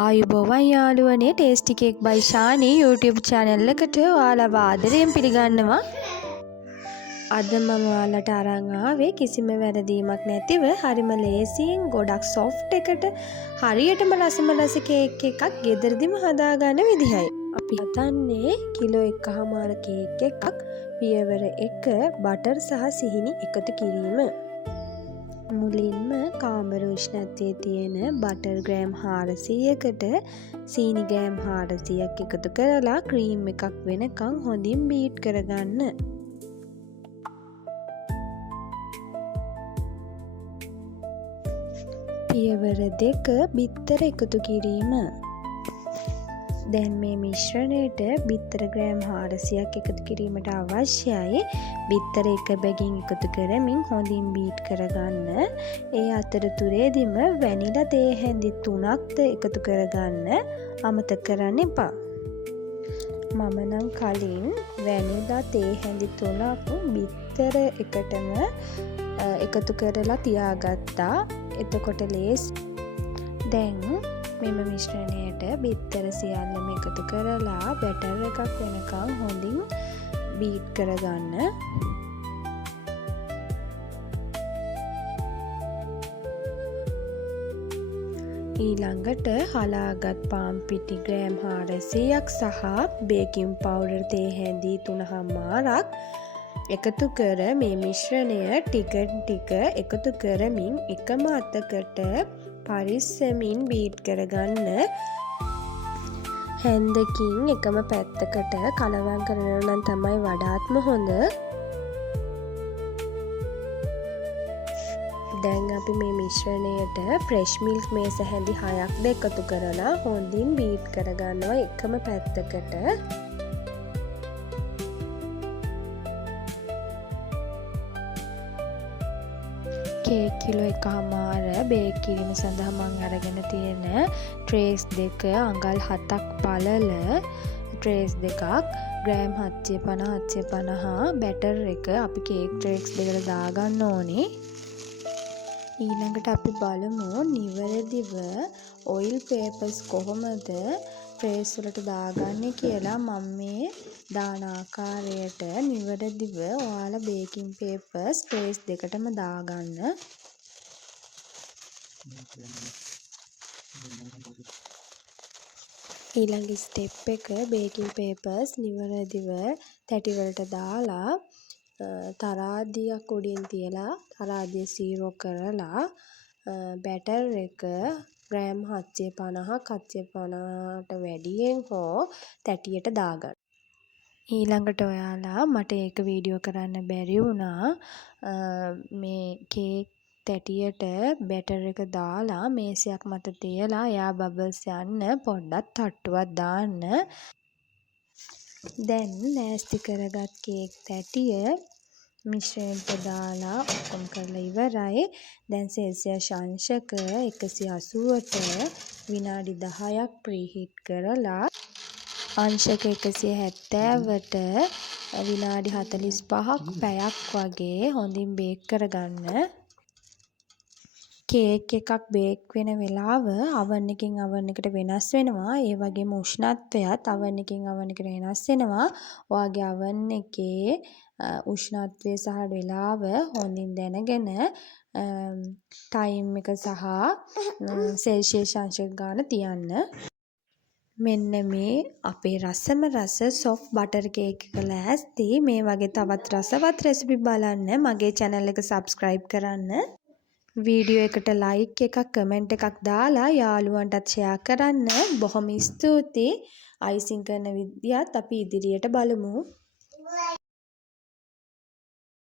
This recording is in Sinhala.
ආයුබෝවන් යාළුවනේ ටේස්ටි කේක් බයි ශානි YouTube channel එකට ඔයාලව ආදරයෙන් පිළිගන්නවා. අද මම ඔයාලට අරන් ආවේ කිසිම වැරදීමක් නැතිව හරිම ලේසියෙන් ගොඩක් soft එකට හරියටම රස කේක් එකක් ගෙදරදිම හදාගන්න විදිහයි. අපි හදන්නේ කිලෝ 1.5 කේක් එකක් පියවර 1 බටර් සහ සිහිනි එකතු කිරීම. මුලින්ම කාමර උෂ්ණත්වයේ තියෙන බටර් ග්‍රෑම් 400කට සීනි ග්‍රෑම් 400ක් එකතු කරලා ක්‍රීම් එකක් වෙනකන් හොඳින් බීට් කරගන්න. පියවර 2 බිත්තර එකතු කිරීම. දැන් මේ මිශ්‍රණයට බිත්තර ග්‍රෑම් 400ක් එකතු කිරීමට අවශ්‍යයි. බිත්තර එක බැගින් එකතු කරමින් හොඳින් බීට් කරගන්න. ඒ අතරතුරේදීම වැනිලා තේ හැඳි 3ක්ද එකතු කරගන්න අමතක කරන්න එපා. මම නම් කලින් වැනිලා තේ හැඳි 3ක් බිත්තර එකටම එකතු කරලා තියාගත්තා. එතකොට ලේසි. දැන් මෙම මිශ්‍රණයට බිත්තර සියල්ලම එකතු කරලා බැටර් එකක් වෙනකන් හොඳින් බීට් කරගන්න. ඊළඟට හලාගත් පාන් පිටි ග්‍රෑම් 400ක් සහ බේකින් පවුඩර් තේ හැඳි 3මාරක් එකතු කර මේ මිශ්‍රණය ටික ටික එකතු කරමින් එකම අතකට පරිස්සමින් බීට් කරගන්න. හැන්දකින් එකම පැත්තකට කලවම් කරනවා නම් තමයි වඩාත්ම හොඳ. දැන් අපි මේ මිශ්‍රණයට ෆ්‍රෙෂ් මිල්ක් මේස හැඳි 6ක්ද එකතු කරලා හොඳින් බීට් කරගන්නවා එකම පැත්තකට. කේක් කිලෝ 1.5 බේක් කිරීම සඳහා මම අරගෙන තියෙන ට්‍රේස් දෙක අඟල් 7ක් පළල ට්‍රේස් දෙකක් ග්‍රෑම් 750 බැටර් එක අපි කේක් ට්‍රේස් දෙකට දාගන්න ඕනේ. ඊළඟට අපි බලමු නිවැරදිව ඔයිල් පේපර්ස් කොහොමද ට්‍රේස් වලට දාගන්නේ කියලා. මම මේ දාන ආකාරයට නිවැරදිව ඔයාලා බේකින් පේපර්ස් ට්‍රේස් දෙකටම දාගන්න. ඊළඟ ස්ටෙප් එක බේකින් පේපර්ස් නිවැරදිව තැටි වලට දාලා තරාදියක් උඩින් තියලා තරාදිය සීරෝ කරලා බැටර් එක ග්‍රෑම් 750ක් 750ට වැඩියෙන් හෝ තැටියට දාගන්න. ඊළඟට ඔයාලා මට ඒක වීඩියෝ කරන්න බැරි වුණා. මේ කේක් තැටියට බැටර් එක දාලා මේසයක් මත තියලා එයා බබල්ස් යන්න පොඩ්ඩක් තට්ටුවක් දාන්න. දැන් ලෑස්ති කරගත් කේක් තැටිය මිශ්‍රණයට දාලා ඔක්කොම කරලා ඉවරයි. දැන් සෙල්සියස් අංශක 180ට විනාඩි 10ක් ප්‍රීහීට් කරලා අංශක 170ට විනාඩි 45ක් පැයක් වගේ හොඳින් බේක් කරගන්න. කේක් එකක් බේක් වෙන වෙලාව oven එකකින් oven එකට වෙනස් වෙනවා. ඒ වගේම උෂ්ණත්වයත් oven එකකින් oven එකට වෙනස් වෙනවා. ඔයාගේ oven එකේ උෂ්ණත්වය සහ වෙලාව හොඳින් දැනගෙන ටයිම් එක සහ සෙල්සියස් අංශක ගාන තියන්න. මෙන්න මේ අපේ රසම රස soft butter cake එක ලෑස්ති. මේ වගේ තවත් රසවත් රෙසිපි බලන්න මගේ channel එක subscribe කරන්න. වීඩියෝ එකට like එකක් කමෙන්ට් එකක් දාලා යාළුවන්ටත් share කරන්න. බොහොම ස්තුතියි. අයිසිං කරන විදියත් අපි ඉදිරියට බලමු.